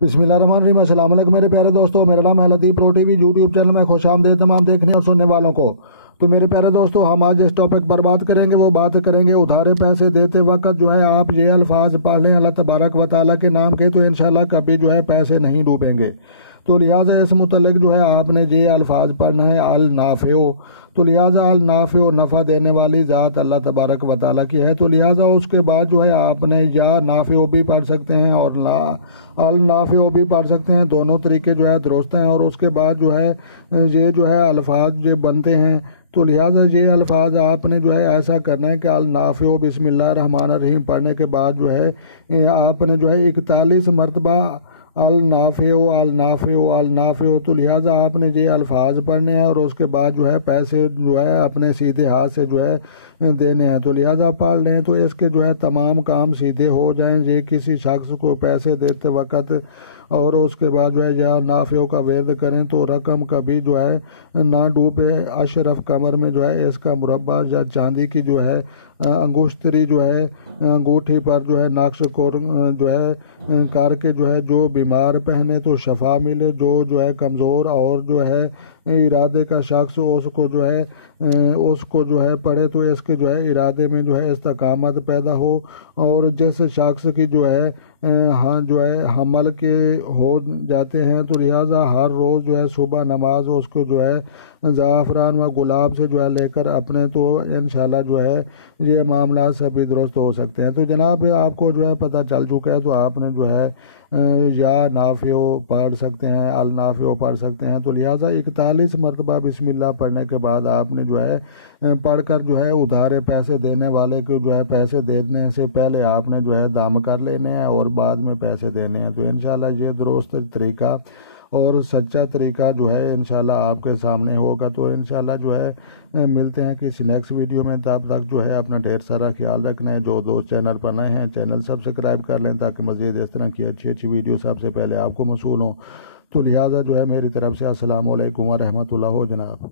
بسم اللہ الرحمن الرحیم۔ السلام علیکم میرے پیارے دوستو، میرا نام ہے لطیف پرو ٹی وی یوٹیوب چینل میں خوش آمدید تمام دیکھنے اور سننے والوں کو۔ تو میرے پیارے دوستو، ہم آج جس ٹاپک پر بات کریں گے وہ بات کریں گے ادھارے پیسے دیتے وقت آپ یہ الفاظ پڑھ لیں اللہ تبارک و تعالیٰ کے نام کے، تو انشاءاللہ کبھی پیسے نہیں ڈوبیں گے۔ تو لہٰذا اس متعلق آپ نے یہ الفاظ پڑھنا ہے النافع۔ تو لہٰذا النافع نفع دینے والی ذات اللہ تبارک و تعالیٰ کی ہے۔ تو لہٰذا اس کے بعد آپ نے یا نافع بھی پڑھ سکتے ہیں اور النافع بھی پڑھ سکتے ہیں، دونوں طریقے درست ہیں۔ اور اس کے بعد یہ الفاظ بنتے ہیں۔ تو لہٰذا یہ الفاظ آپ نے ایسا کرنا ہے کہ النافع بسم اللہ الرحمن الرحیم پڑھنے کے بعد آپ نے 41 مرتبہ النافع النافع النافع۔ تو لہٰذا آپ نے یہ الفاظ پڑھنے ہیں اور اس کے بعد پیسے اپنے سیدھے ہاتھ سے دینے ہیں۔ تو لہٰذا پڑھ لیں تو اس کے تمام کام سیدھے ہو جائیں۔ یہ کسی شخص کو پیسے دیتے وقت اور اس کے بعد یا نافع کا ورد کریں تو رقم کبھی نہ ڈوبے۔ اشرف قمر میں اس کا مربع یا چاندی کی انگوشتری انگوٹھی پر نقش کر کے جو بیمار پہنے تو شفا ملے، جو کمزور اور ارادے کا شخص اس کو پڑھے تو اس کے ارادے میں استقامت پیدا ہو۔ اور جس شخص کی حمل کے ہو جاتے ہیں تو لہٰذا ہر روز صبح نماز اس کو زعفران و گلاب سے لے کر اپنے تو انشاءاللہ یہ معاملات سبھی درست ہو سکتے ہیں۔ تو جناب آپ کو پتہ چل چکا ہے، تو آپ نے یا نافع پڑھ سکتے ہیں، النافع پڑھ سکتے ہیں۔ تو لہٰذا 41 مرتبہ بسم اللہ پڑھنے کے بعد آپ نے پڑھ کر ادھارے پیسے دینے والے کو پیسے دینے سے پہلے آپ نے دم کر لینے ہیں اور بعد میں پیسے دینے ہیں۔ تو انشاءاللہ یہ درست طریقہ اور سچا طریقہ انشاءاللہ آپ کے سامنے ہوگا۔ تو انشاءاللہ ملتے ہیں کسی نیکسٹ ویڈیو میں، تب تک اپنا ڈھیر سارا خیال رکھنا ہے۔ جو دوست چینل پر نئے ہیں چینل سبسکرائب کر لیں تاکہ مزید اس طرح کی اچھی ویڈیو سب سے پہلے آپ کو موصول ہوں۔ تو لہٰذا میری طرف سے السلام علیکم ورحمۃ اللہ جناب۔